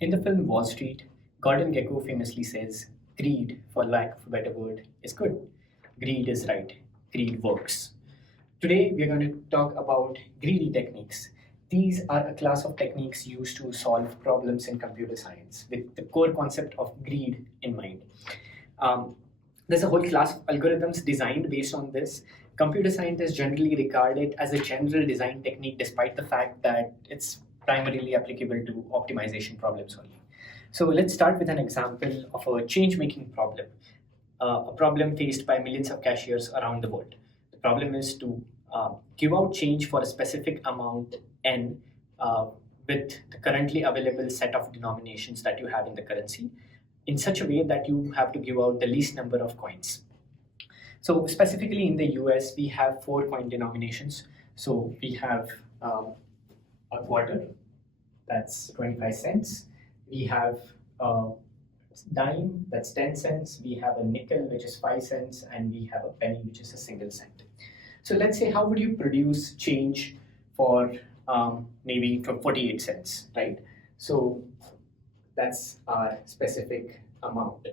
In the film Wall Street, Gordon Gekko famously says, greed, for lack of a better word, is good. Greed is right. Greed works. Today, we are going to talk about greedy techniques. These are a class of techniques used to solve problems in computer science with the core concept of greed in mind. Um, there's a whole class of algorithms designed based on this. Computer scientists generally regard it as a general design technique, despite the fact that it's primarily applicable to optimization problems only. So let's start with an example of a change-making problem, a problem faced by millions of cashiers around the world. The problem is to give out change for a specific amount n with the currently available set of denominations that you have in the currency in such a way that you have to give out the least number of coins. So specifically in the US, we have 4 coin denominations. So we have a quarter, that's 25 cents. We have a dime, that's 10 cents. We have a nickel, which is 5 cents. And we have a penny, which is a single cent. So let's say, how would you produce change for maybe for 48 cents, right? So that's our specific amount.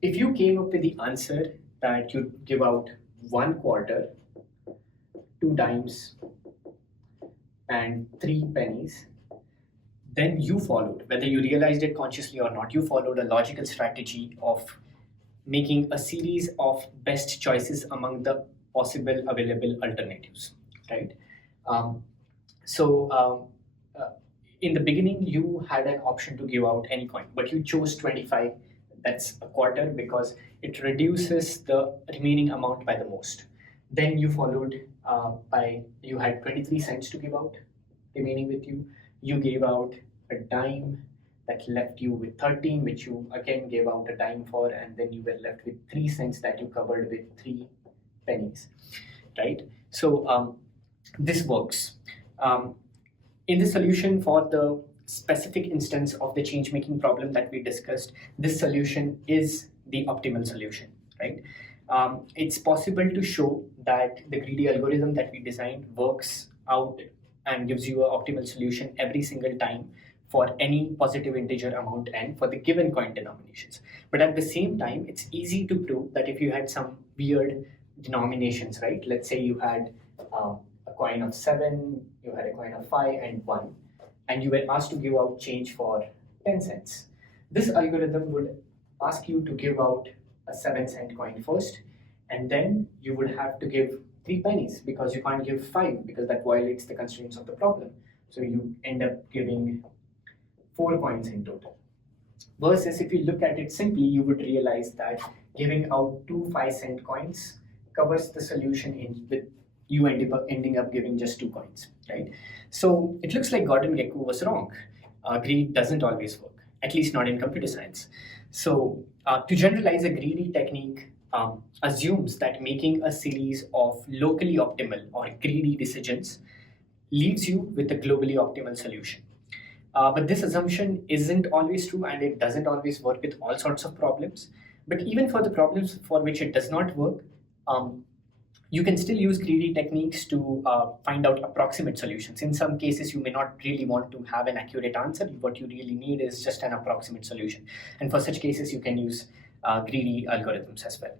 If you came up with the answer that you give out 1/4, 2 dimes, and 3 pennies, then you followed, whether you realized it consciously or not, you followed a logical strategy of making a series of best choices among the possible available alternatives, right? Um, so in the beginning, you had an option to give out any coin, but you chose 25, that's a quarter, because it reduces the remaining amount by the most. Then you followed you had 23 cents to give out remaining with you. You gave out a dime that left you with 13, which you again gave out a dime for, and then you were left with 3 cents that you covered with 3 pennies, right? So this works. In the solution for the specific instance of the change making problem that we discussed, this solution is the optimal solution, right? It's possible to show that the greedy algorithm that we designed works out and gives you an optimal solution every single time for any positive integer amount n for the given coin denominations. But at the same time, it's easy to prove that if you had some weird denominations, right? Let's say you had a coin of 7, you had a coin of 5 and 1, and you were asked to give out change for 10 cents. This algorithm would ask you to give out a 7-cent coin first, and then you would have to give 3 pennies because you can't give 5 because that violates the constraints of the problem. So you end up giving 4 coins in total. Versus if you look at it simply, you would realize that giving out 2 5-cent coins covers the solution with you ending up giving just 2 coins, right? So it looks like Gordon Gekko was wrong. Greed doesn't always work, at least not in computer science. So to generalize, a greedy technique assumes that making a series of locally optimal or greedy decisions leaves you with a globally optimal solution. But this assumption isn't always true, and it doesn't always work with all sorts of problems. But even for the problems for which it does not work, you can still use greedy techniques to find out approximate solutions. In some cases, you may not really want to have an accurate answer. What you really need is just an approximate solution. And for such cases, you can use greedy algorithms as well.